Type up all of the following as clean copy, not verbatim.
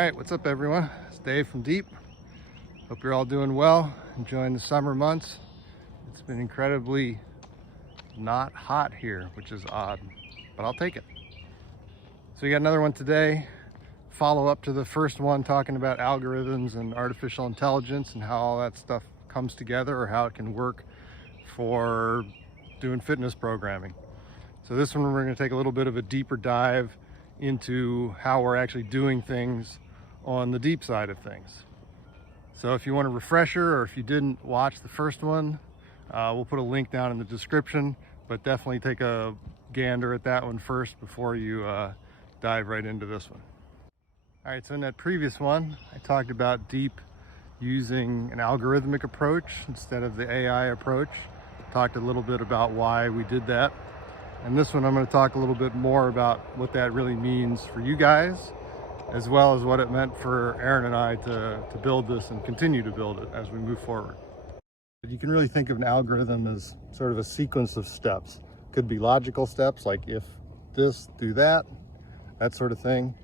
right, what's up everyone? It's Dave from Deep. Hope you're all doing well, enjoying the summer months. It's been incredibly not hot here, which is odd, but I'll take it. So we got another one today, follow up to the first one talking about algorithms and artificial intelligence and how all that stuff comes together, or how it can work for doing fitness programming. So this one we're going to take a little bit of a deeper dive into how we're actually doing things on the deep side of things. So if you want a refresher, or if you didn't watch the first one, we'll put a link down in the description, but definitely take a gander at that one first before you dive right into this one. All right, so in that previous one, I talked about Deep using an algorithmic approach instead of the AI approach. Talked a little bit about why we did that. And this one, I'm going to talk a little bit more about what that really means for you guys, as well as what it meant for Aaron and I to build this and continue to build it as we move forward. You can really think of an algorithm as sort of a sequence of steps. Could be logical steps, like if this, do that, that sort of thing.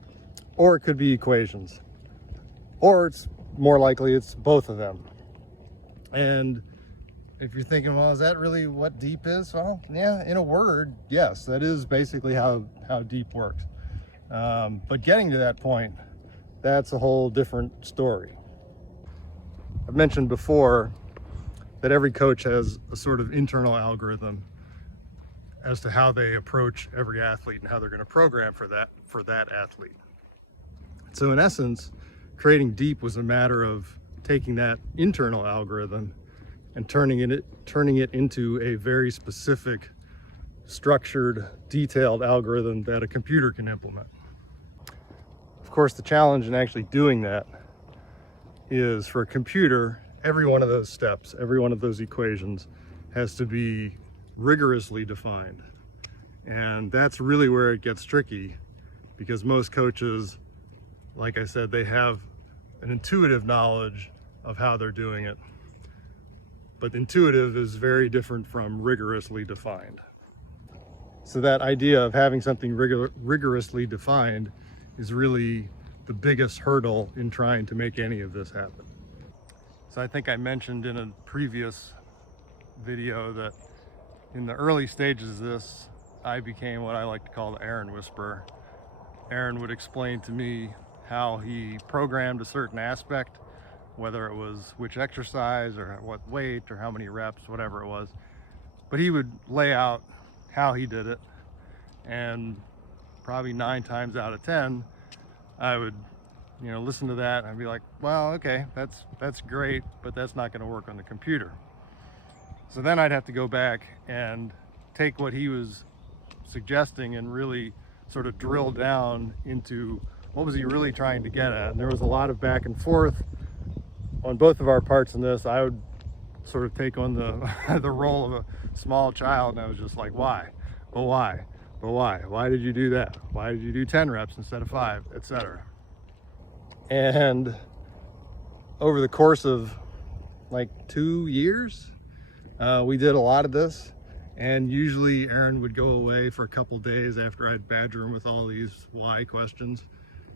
Or it could be equations. Or it's more likely it's both of them. And if you're thinking, well, is that really what Deep is? Well, yeah, in a word, yes, that is basically how Deep works. But getting to that point, that's a whole different story. I've mentioned before that every coach has a sort of internal algorithm as to how they approach every athlete and how they're going to program for that athlete. So in essence, creating Deep was a matter of taking that internal algorithm and turning it into a very specific, structured, detailed algorithm that a computer can implement. Of course, the challenge in actually doing that is, for a computer, every one of those steps, every one of those equations has to be rigorously defined. And that's really where it gets tricky, because most coaches, like I said, they have an intuitive knowledge of how they're doing it. But intuitive is very different from rigorously defined. So that idea of having something rigorously defined is really the biggest hurdle in trying to make any of this happen. So I think I mentioned in a previous video that in the early stages of this, I became what I like to call the Aaron Whisperer. Aaron would explain to me how he programmed a certain aspect, whether it was which exercise or what weight or how many reps, whatever it was. But he would lay out how he did it, and probably 9 times out of 10, I would, listen to that and I'd be like, well, okay, that's great, but that's not going to work on the computer. So then I'd have to go back and take what he was suggesting and really sort of drill down into what was he really trying to get at. And there was a lot of back and forth on both of our parts in this. I would sort of take on the role of a small child, and I was just like, why? But why? But why? Why did you do that? Why did you do 10 reps instead of 5, etc.? And over the course of like 2 years, we did a lot of this. And usually Aaron would go away for a couple days after I'd badger him with all these why questions.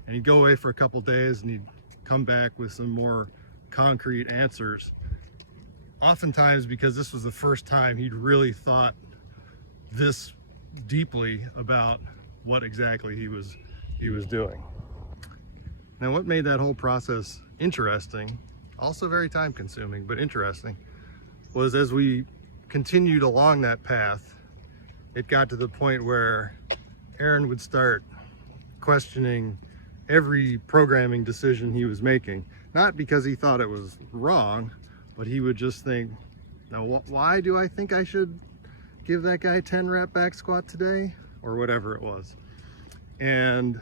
And he'd go away for a couple days and he'd come back with some more concrete answers. Oftentimes because this was the first time he'd really thought this deeply about what exactly he was doing. Now, what made that whole process interesting, also very time consuming, but interesting, was as we continued along that path, it got to the point where Aaron would start questioning every programming decision he was making. Not because he thought it was wrong, but he would just think, now why do I think I should give that guy 10 rep back squat today? Or whatever it was. And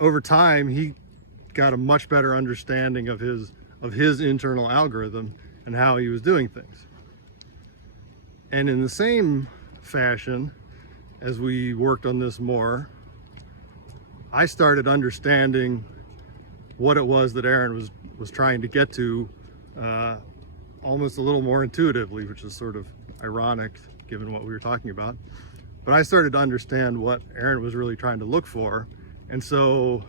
over time, he got a much better understanding of his internal algorithm and how he was doing things. And in the same fashion, as we worked on this more, I started understanding what it was that Aaron was trying to get to almost a little more intuitively, which is sort of ironic given what we were talking about. But I started to understand what Aaron was really trying to look for. And so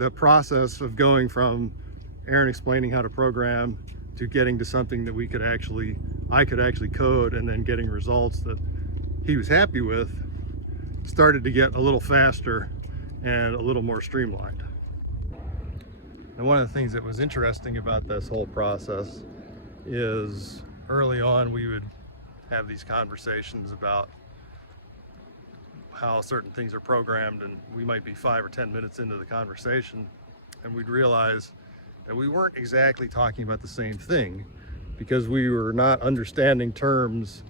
the process of going from Aaron explaining how to program to getting to something that I could actually code, and then getting results that he was happy with, started to get a little faster and a little more streamlined. And one of the things that was interesting about this whole process is early on we would have these conversations about how certain things are programmed, and we might be 5 or 10 minutes into the conversation and we'd realize that we weren't exactly talking about the same thing, because we were not understanding terms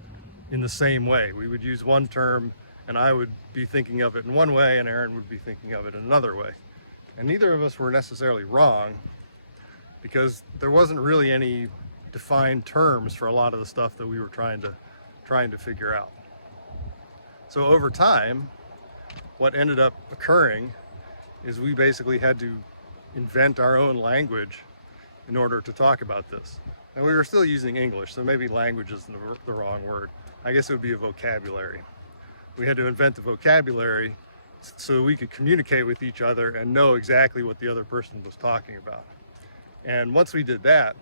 in the same way. We would use one term and I would be thinking of it in one way and Aaron would be thinking of it in another way. And neither of us were necessarily wrong, because there wasn't really any defined terms for a lot of the stuff that we were trying to figure out. So over time, what ended up occurring is we basically had to invent our own language in order to talk about this. And we were still using English, so maybe language is the wrong word. I guess it would be a vocabulary. We had to invent a vocabulary so we could communicate with each other and know exactly what the other person was talking about. And once we did that,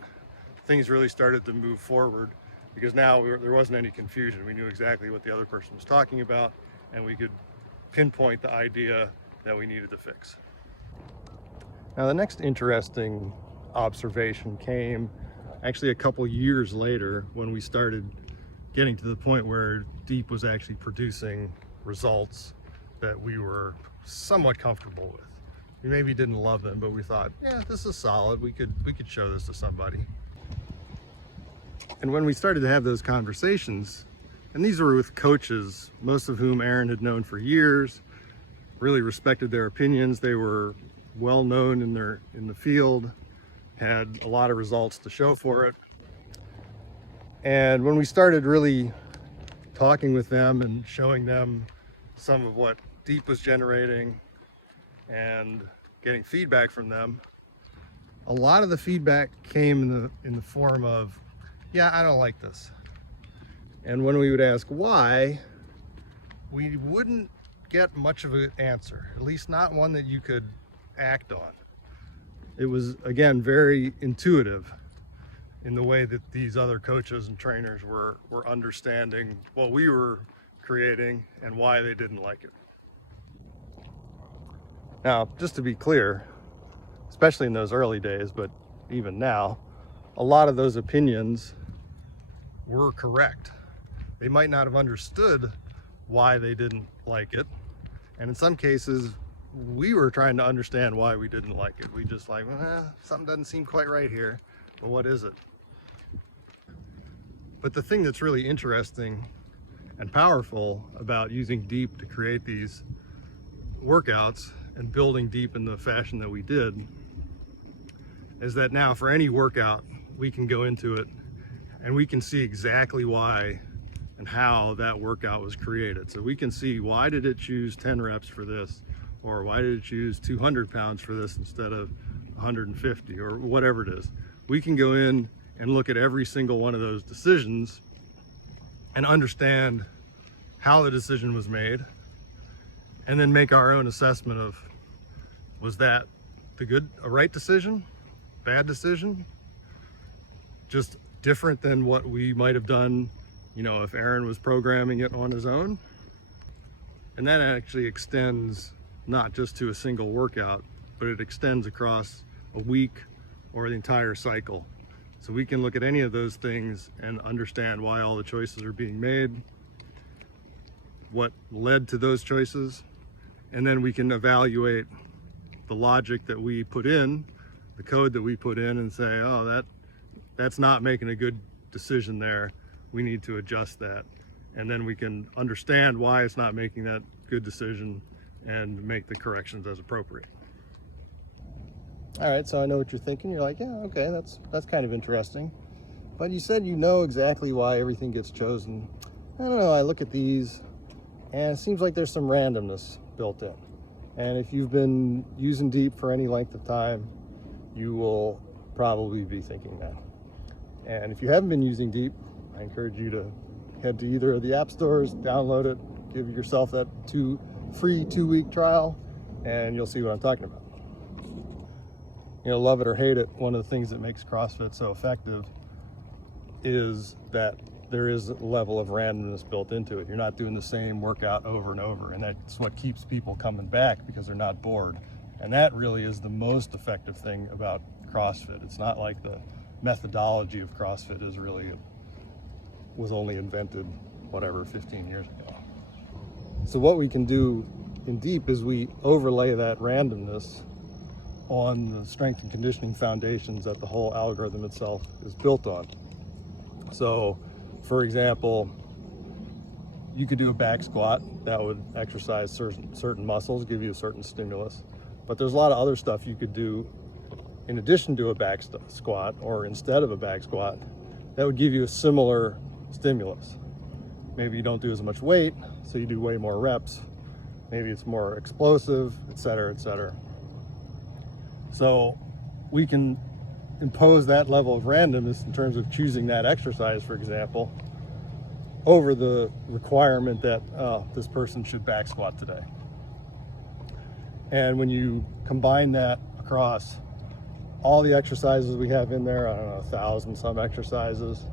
things really started to move forward, because now there wasn't any confusion. We knew exactly what the other person was talking about, and we could pinpoint the idea that we needed to fix. Now, the next interesting observation came actually a couple years later, when we started getting to the point where Deep was actually producing results that we were somewhat comfortable with. We maybe didn't love them, but we thought, yeah, this is solid. We could show this to somebody. And when we started to have those conversations, and these were with coaches, most of whom Aaron had known for years, really respected their opinions. They were well known in the field, had a lot of results to show for it. And when we started really talking with them and showing them some of what Deep was generating and getting feedback from them, a lot of the feedback came in the form of, yeah, I don't like this. And when we would ask why, we wouldn't get much of an answer, at least not one that you could act on. It was, again, very intuitive in the way that these other coaches and trainers were understanding what we were creating and why they didn't like it. Now, just to be clear, especially in those early days, but even now, a lot of those opinions were correct. They might not have understood why they didn't like it. And in some cases, we were trying to understand why we didn't like it. We just like, something doesn't seem quite right here. Well, what is it? But the thing that's really interesting and powerful about using Deep to create these workouts and building Deep in the fashion that we did is that now for any workout, we can go into it and we can see exactly why and how that workout was created. So we can see, why did it choose 10 reps for this? Or why did it choose 200 pounds for this instead of 150, or whatever it is. We can go in and look at every single one of those decisions and understand how the decision was made, and then make our own assessment of, was that a right decision, bad decision, just different than what we might have done, if Aaron was programming it on his own. And that actually extends not just to a single workout, but it extends across a week or the entire cycle. So we can look at any of those things and understand why all the choices are being made, what led to those choices, and then we can evaluate the logic that we put in, the code that we put in, and say, oh, that's not making a good decision there. We need to adjust that. And then we can understand why it's not making that good decision and make the corrections as appropriate. All right, so I know what you're thinking. You're like, yeah, okay, that's kind of interesting. But you said you know exactly why everything gets chosen. I don't know, I look at these and it seems like there's some randomness built in. And if you've been using Deep for any length of time, you will probably be thinking that. And if you haven't been using Deep, I encourage you to head to either of the app stores, download it, give yourself that free 2-week trial, and you'll see what I'm talking about. love it or hate it, one of the things that makes CrossFit so effective is that there is a level of randomness built into it. You're not doing the same workout over and over, and that's what keeps people coming back, because they're not bored. And that really is the most effective thing about CrossFit. It's not like the methodology of CrossFit was only invented, whatever, 15 years ago. So what we can do in Deep is we overlay that randomness on the strength and conditioning foundations that the whole algorithm itself is built on. So, for example, you could do a back squat that would exercise certain muscles, give you a certain stimulus. But there's a lot of other stuff you could do in addition to a back squat or instead of a back squat that would give you a similar stimulus. Maybe you don't do as much weight, so you do way more reps. Maybe it's more explosive, etc., etc. So we can impose that level of randomness in terms of choosing that exercise, for example, over the requirement that this person should back squat today. And when you combine that across all the exercises we have in there, I don't know, 1,000 some exercises,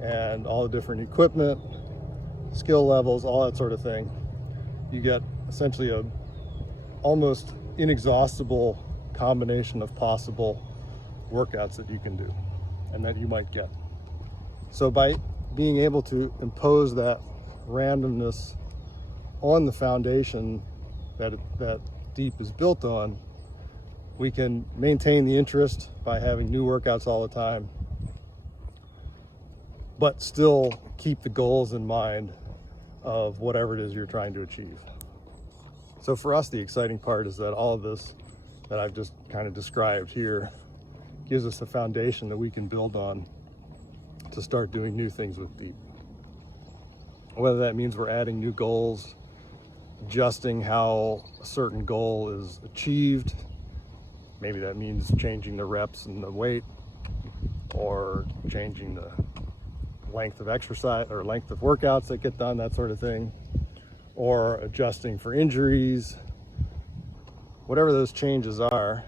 and all the different equipment, skill levels, all that sort of thing, you get essentially a almost inexhaustible combination of possible workouts that you can do and that you might get. So by being able to impose that randomness on the foundation that Deep is built on, we can maintain the interest by having new workouts all the time, but still keep the goals in mind of whatever it is you're trying to achieve. So for us, the exciting part is that all of this that I've just kind of described here gives us a foundation that we can build on to start doing new things with Deep. Whether that means we're adding new goals, adjusting how a certain goal is achieved. Maybe that means changing the reps and the weight, or changing the length of exercise or length of workouts that get done, that sort of thing, or adjusting for injuries. Whatever those changes are,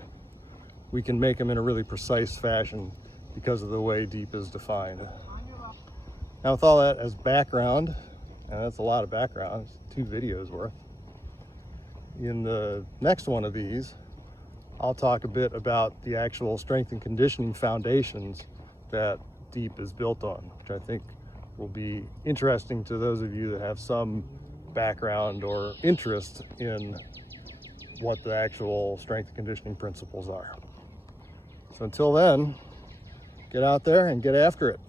we can make them in a really precise fashion because of the way Deep is defined. Now, with all that as background, and that's a lot of background, it's 2 videos worth. In the next one of these, I'll talk a bit about the actual strength and conditioning foundations that Deep is built on, which I think will be interesting to those of you that have some background or interest in what the actual strength and conditioning principles are. So until then, get out there and get after it.